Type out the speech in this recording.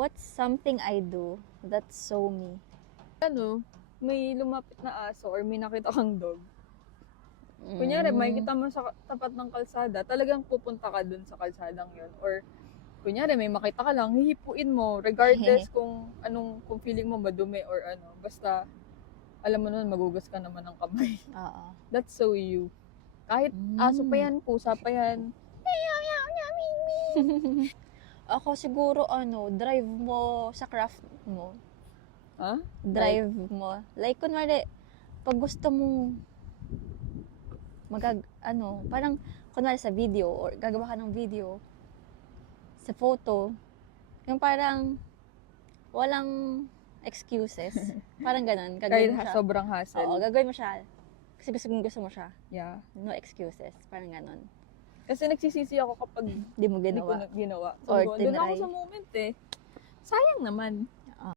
What's something I do that's so me? Ano, may lumapit na aso or may nakita kang dog. Kunyari, makikita mo sa tapat ng kalsada, talagang pupunta ka dun sa kalsadang yun. Or, kunyari, may makita ka lang, hihipuin mo, regardless kung feeling mo madumi or ano. Basta, alam mo nun, magugas ka naman ng kamay. Oo. That's so you. Kahit aso pa yan, pusa pa yan. Ako siguro, drive mo sa craft mo. Ha? Drive mo. Like, kunwari, pag gusto mo parang, kunwari sa video, or gagawa ka ng video, sa photo, yung parang, walang excuses. Parang ganun. Kahit Gagawin mo siya. sobrang hassle. Oo, gagawin mo siya. Kasi gusto mo siya. Yeah. No excuses. Parang ganun. Kasi nagsisisi ako kapag Di mo hindi ko ginawa. ginawa. Or Sabi ko, doon ako tinry. sa moment eh. Sayang naman.